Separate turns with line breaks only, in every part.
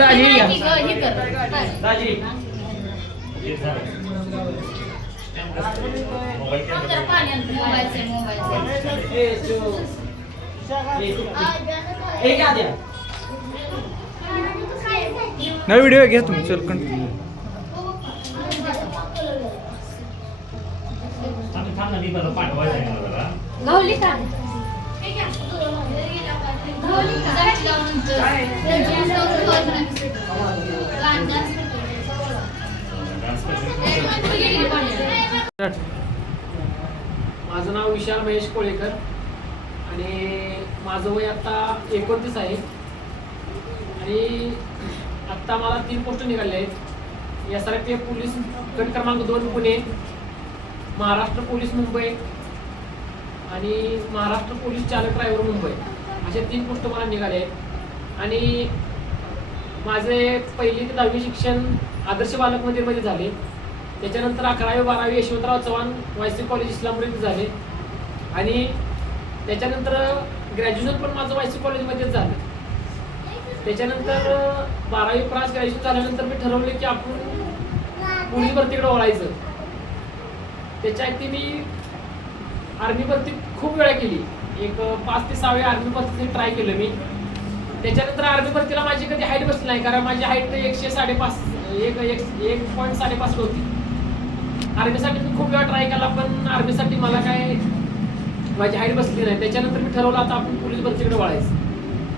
दाजी.
दाजी.
नाही व्हिडिओ घ्या तुम्ही चल कंटिन्यू
पाठवायचं
माझं नाव विशाल महेश कोळेकर आणि माझं वय आत्ता एकोणतीस आहे. आणि आत्ता मला तीन पोस्ट निघाले आहेत. एस आर पी पोलीस गट क्रमांक दोन पुणे महाराष्ट्र पोलीस मुंबई आणि महाराष्ट्र पोलीस चालक ड्रायव्हर मुंबई. असे तीन पुस्तकं मला निघाले आहेत. आणि माझे पहिली ते दहावी शिक्षण आदर्श बालक मंदिरमध्ये झाले. त्याच्यानंतर अकरावी बारावी यशवंतराव चव्हाण वायसी कॉलेज इस्लामपूर झाले. आणि त्याच्यानंतर ग्रॅज्युएशन पण माझं वायसी कॉलेजमध्येच झालं. त्याच्यानंतर बारावी पास ग्रॅज्युएशन झाल्यानंतर मी ठरवलं की आपण पोलीस भरतीकडे वळायचं. त्याच्या ती मी आर्मी भरती खूप वेळा केली. एक पाच ते सहा वेळा आर्मी भरती ट्राय केलं मी. त्याच्यानंतर आर्मी भरतीला माझी कधी हाईट बसली नाही कारण माझी हाईट एकशे साडेपाच एक एक एक पॉईंट साडेपाच होती. आर्मीसाठी मी खूप वेळा ट्राय केला पण आर्मीसाठी मला काय माझी हाईट बसली नाही. त्याच्यानंतर मी ठरवलं आता आपण पोलीस भरतीकडे वळायचं.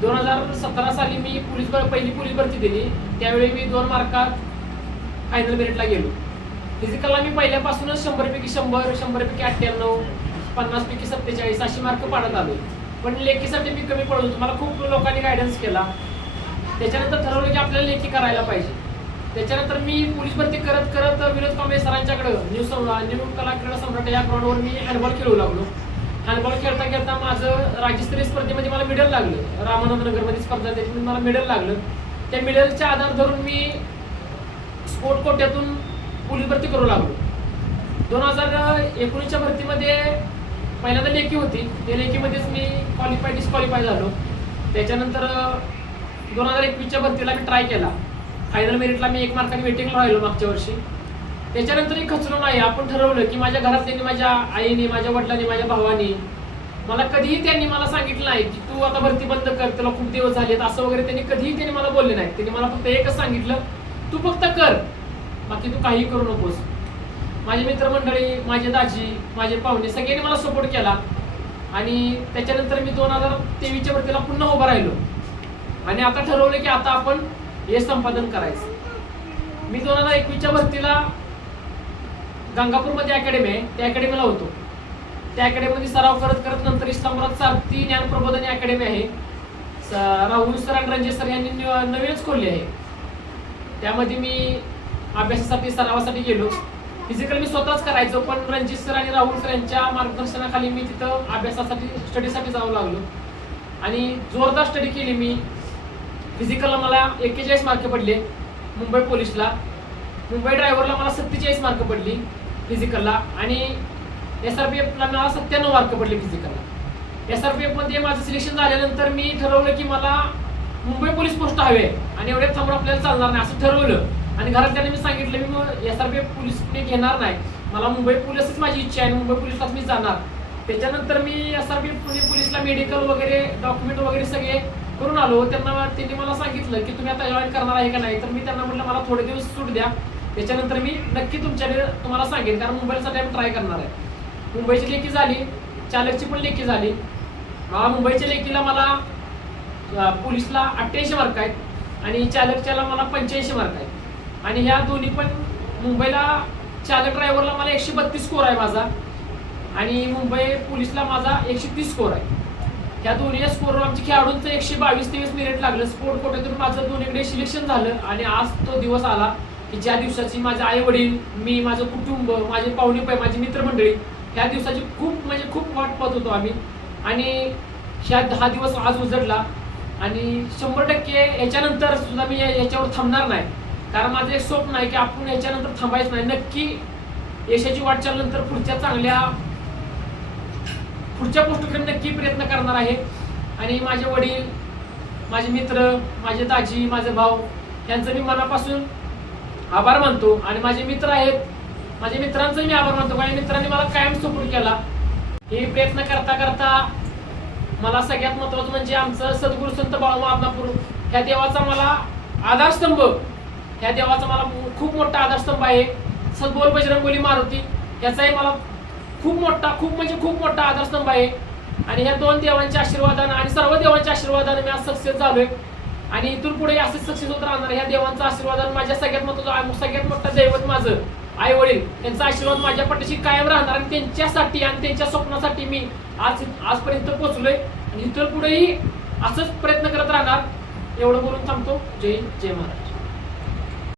दोन हजार सतरा साली मी पोलीस भर पहिली पोलीस भरती दिली. त्यावेळी मी दोन मार्कात फायनल मेरिटला गेलो. फिजिकलला मी पहिल्यापासूनच शंभरपैकी शंभर शंभरपैकी अठ्ठ्याण्णव पन्नासपैकी सत्तेचाळीस अशी मार्क पाडत आलो पण लेखीसाठी मी कमी पडलो. मला खूप लोकांनी गायडन्स केला. त्याच्यानंतर ठरवलं की आपल्याला लेखी करायला पाहिजे. त्याच्यानंतर मी पोलीस भरती करत करत विनोद कांबळे सरांच्याकडं न्यू सम्रा न्यू कला क्रीडा सम्राट या ग्राउंडवर मी हँडबॉल खेळू लागलो. हँडबॉल खेळता खेळता माझं राज्यस्तरीय स्पर्धेमध्ये मला मेडल लागलं. रामानंद नगरमध्ये स्पर्धा त्याच्यामध्ये मला मेडल लागलं. त्या मेडलच्या आधार धरून मी स्पोर्ट कोट्यातून पोलीस भरती करू लागलो. दोन हजार एकोणीसच्या भरतीमध्ये पहिल्यांदा लेखी होती. त्या लेखीमध्येच मी क्वालिफाय डिस्क्वालिफाय झालो. त्याच्यानंतर दोन हजार एकवीसच्या भरतीला मी ट्राय केला. फायनल मेरिटला मी एक मार्काने वेटिंगला राहिलो मागच्या वर्षी. त्याच्यानंतरही खचलो नाही. आपण ठरवलं की माझ्या घरातल्यांनी माझ्या आईने माझ्या वडिलांनी माझ्या भावानी मला कधीही त्यांनी मला सांगितलं नाही की तू आता भरती बंद कर तुला खूप दिवस झालेत असं वगैरे त्यांनी कधीही त्यांनी मला बोलले नाही. त्यांनी मला फक्त एकच सांगितलं तू फक्त कर. बाकी तू काही करू नकोस. माझे मित्रमंडळी माझे दाजी माझे पाहुणे सगळ्यांनी मला सपोर्ट केला. आणि त्याच्यानंतर मी दोन हजार तेवीसच्या वरतीला पुन्हा उभं राहिलो. आणि आता ठरवलं की आता आपण हे संपादन करायचं. मी दोन हजार एकवीसच्या भरतीला गंगापूरमध्ये अकॅडमी आहे. त्या अकॅडमीला होतो. त्या अकॅडमीमध्ये सराव करत करत नंतर इस्लामपुरात सारथी ज्ञान प्रबोधन अकॅडमी आहे. राहुल सर आणि रणजित सर यांनी नवीनच खोलली आहे. त्यामध्ये मी अभ्यासासाठी सरावासाठी गेलो. फिजिकल मी स्वतःच करायचो पण रणजित सर आणि राहुल सर यांच्या मार्गदर्शनाखाली मी तिथं अभ्यासासाठी स्टडीसाठी जाऊ लागलो. आणि जोरदार स्टडी केली मी. फिजिकलला मला एक्केचाळीस मार्क पडले मुंबई पोलीसला. मुंबई ड्रायव्हरला मला सत्तेचाळीस मार्क पडली फिजिकलला आणि एस आर पी एफला मला सत्त्याण्णव मार्क पडले फिजिकलला एस आर पी एफमध्ये माझं सिलेक्शन झाल्यानंतर मी ठरवलं की मला मुंबई पोलीस पोस्ट हवे आणि एवढे थांबून आपल्याला चालणार नाही असं ठरवलं. आणि घरात घरातल्याने मी सांगितलं मी मग S R P police Pune घेणार नाही. मला मुंबई पोलीसच माझी इच्छा आहे मुंबई पोलीसलाच मी जाणार. त्याच्यानंतर मी एस आर पी पुणे पोलीसला मेडिकल वगैरे डॉक्युमेंट वगैरे सगळे करून आलो. त्यांना त्यांनी मला सांगितलं की तुम्ही आता जॉईन करणार आहे का नाही? तर मी त्यांना म्हटलं मला थोडे दिवस सूट द्या. त्याच्यानंतर मी नक्की तुमच्याकडे तुम्हाला सांगेन कारण मुंबईसाठी आम्ही ट्राय करणार आहे. मुंबईची लेखी झाली. चालकची पण लेखी झाली. मला मुंबईच्या लेखीला मला अ, पोलीसला अठ्ठ्याऐंशी मार्क आहेत आणि चालकच्याला मला पंच्याऐंशी मार्क आहेत. आणि ह्या दोन्ही पण मुंबईला चालक ड्रायव्हरला मला एकशे बत्तीस स्कोर आहे माझा. आणि मुंबई पोलीसला माझा एकशे तीस स्कोर आहे. ह्या दोन्ही स्कोरवर आमच्या खेळाडूंचं एकशे बावीस तेवीस मिनिट लागलं. स्पोर्ट कोट्यातून माझं दोन्हीकडे सिलेक्शन झालं. आणि आज तो दिवस आला की ज्या दिवसाची माझे आई वडील मी माझं कुटुंब माझे पाहुणे पाय माझी मित्रमंडळी ह्या दिवसाची खूप म्हणजे खूप वाट पाहत होतो आम्ही. आणि ह्या दहा दिवस आज उजडला. आणि शंभर टक्के याच्यानंतर सुद्धा मी याच्यावर थांबणार नाही. कारण माझं एक स्वप्न आहे की आपण याच्यानंतर थांबायचं नाही. नक्की यशाची वाटचाल नंतर पुढच्या चांगल्या पुढच्या पोस्टकडे नक्की प्रयत्न करणार आहे. आणि माझे वडील माझे मित्र माझे दाजी माझे भाऊ यांचं मी मनापासून आभार मानतो. आणि माझे मित्र आहेत माझ्या मित्रांचं मी आभार मानतो. माझ्या मित्रांनी मला कायम सपोर्ट केला. हे प्रयत्न करता करता मला सगळ्यात महत्वाचं म्हणजे आमचं सद्गुरू संत बाळू आदनापूर ह्या देवाचा मला आधारस्तंभ ह्या देवाचा मला खूप मोठा आधारस्तंभ आहे. सद्बोल बजरंगोली मारुती याचाही मला खूप मोठा खूप म्हणजे खूप मोठा आधारस्तंभ आहे. आणि ह्या दोन देवांच्या आशीर्वादानं आणि सर्व देवांच्या आशीर्वादाने मी आज सक्सेस झालोय. आणि इथून पुढे असेच सक्सेस होत राहणार ह्या देवांचा आशीर्वाद माझ्या सगळ्यात महत्वाचं सगळ्यात मोठं दैवत माझं आई वडील यांचा आशीर्वाद माझ्या पाठीशी कायम राहणार आणि त्यांच्यासाठी आणि त्यांच्या स्वप्नासाठी मी आज आजपर्यंत पोहोचलोय. आणि इथून पुढेही असंच प्रयत्न करत राहणार. एवढं बोलून थांबतो. जय जय महाराज